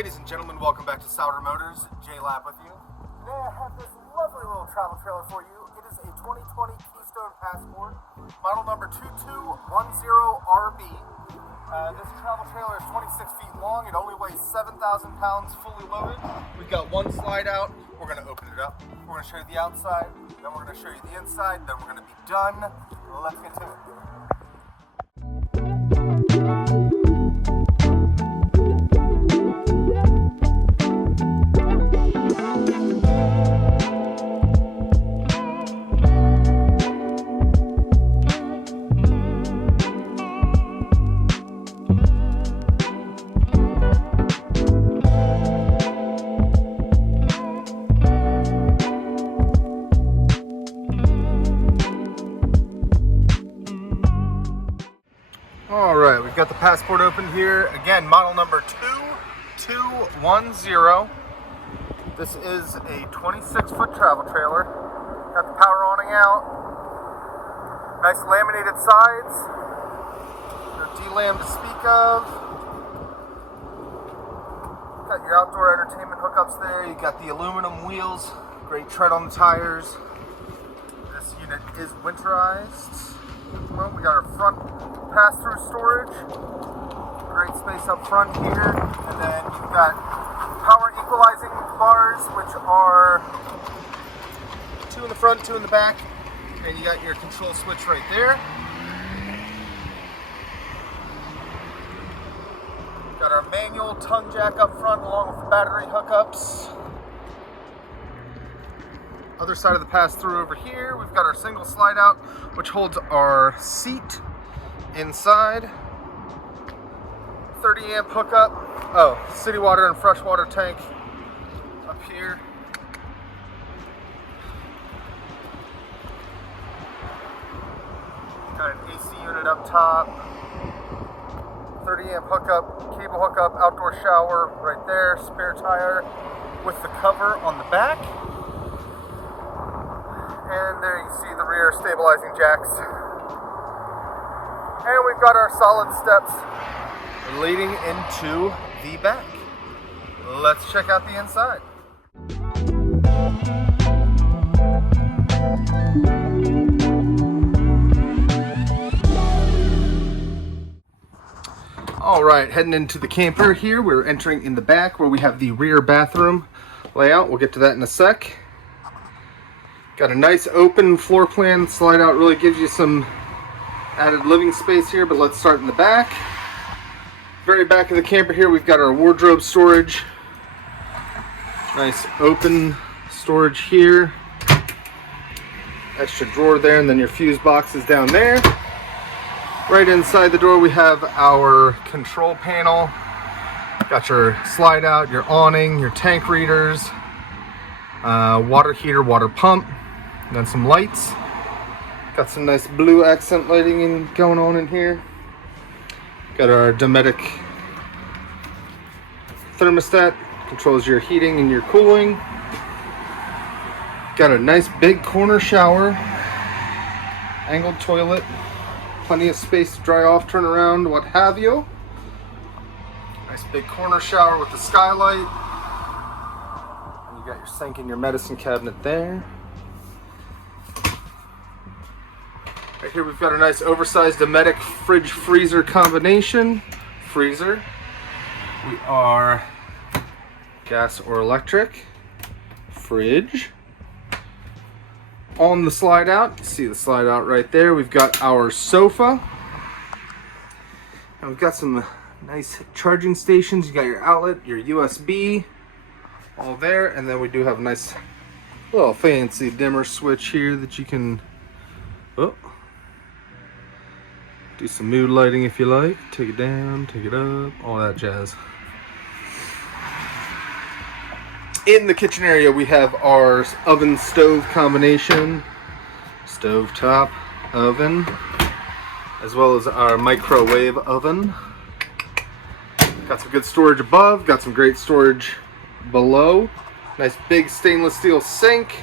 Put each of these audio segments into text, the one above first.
Ladies and gentlemen, welcome back to Souter Motors. J-Lap with you. Today I have this lovely little travel trailer for you. It is a 2020 Keystone Passport, model number 2210RB. This travel trailer is 26 feet long. It only weighs 7,000 pounds fully loaded. We've got one slide out. We're going to open it up. We're going to show you the outside. Then we're going to show you the inside. Then we're going to be done. Let's get to it. All right, we've got the Passport open here. Again, model number 2210. This is a 26-foot travel trailer. Got the power awning out. Nice laminated sides. No D-lam to speak of. Got your outdoor entertainment hookups there. You got the aluminum wheels. Great tread on the tires. This unit is winterized. Well, we got our front pass-through storage, great space up front here, and then you've got power equalizing bars, which are 2 in the front, 2 in the back, and you got your control switch right there. Got our manual tongue jack up front along with the battery hookups. Other side of the pass-through over here, we've got our single slide out, which holds our seat inside. 30 amp hookup. Oh, city water and freshwater tank up here. Got an AC unit up top. 30 amp hookup, cable hookup, outdoor shower right there, spare tire with the cover on the back. And there you can see the rear stabilizing jacks. And we've got our solid steps leading into the back. Let's check out the inside. All right, heading into the camper here. We're entering in the back where we have the rear bathroom layout. We'll get to that in a sec. Got a nice open floor plan. Slide out really gives you some added living space here, but let's start in the back. Very back of the camper here, we've got our wardrobe storage. Nice open storage here. Extra drawer there, and then your fuse boxes down there. Right inside the door we have our control panel. Got your slide out, your awning, your tank readers, water heater, water pump. And then some lights. Got some nice blue accent lighting going on in here. Got our Dometic thermostat. Controls your heating and your cooling. Got a nice big corner shower. Angled toilet. Plenty of space to dry off, turn around, what have you. Nice big corner shower with the skylight. And you got your sink and your medicine cabinet there. Right here we've got a nice oversized Dometic fridge freezer combination. Freezer. We are gas or electric. Fridge. On the slide out, you see the slide out right there. We've got our sofa. And we've got some nice charging stations. You got your outlet, your USB, all there. And then we do have a nice little fancy dimmer switch here that you can do some mood lighting if you like. Take it down, take it up, all that jazz. In the kitchen area, we have our oven stove combination, stove top oven, as well as our microwave oven. Got some good storage above, got some great storage below. Nice big stainless steel sink.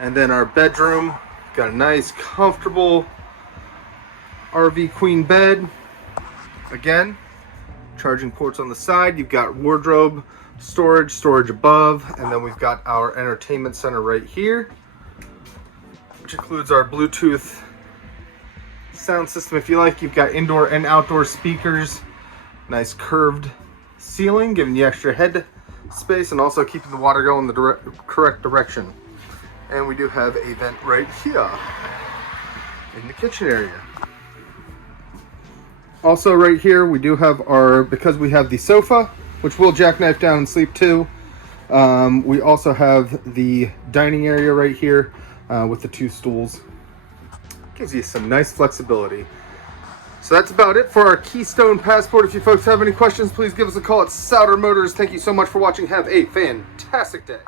And then our bedroom, got a nice comfortable RV queen bed. Again, Charging ports on the side. You've got wardrobe, storage above, and then we've got our entertainment center right here, which includes our Bluetooth sound system if you like. You've got indoor and outdoor speakers. Nice curved ceiling, giving you extra head space and also keeping the water going the correct direction. And we do have a vent right here in the kitchen area. Also right here we do have our, because we have the sofa, which we'll jackknife down and sleep too, we also have the dining area right here with the 2 stools. Gives you some nice flexibility. So that's about it for our Keystone Passport. If you folks have any questions, please give us a call at Souter Motors. Thank you so much for watching. Have a fantastic day.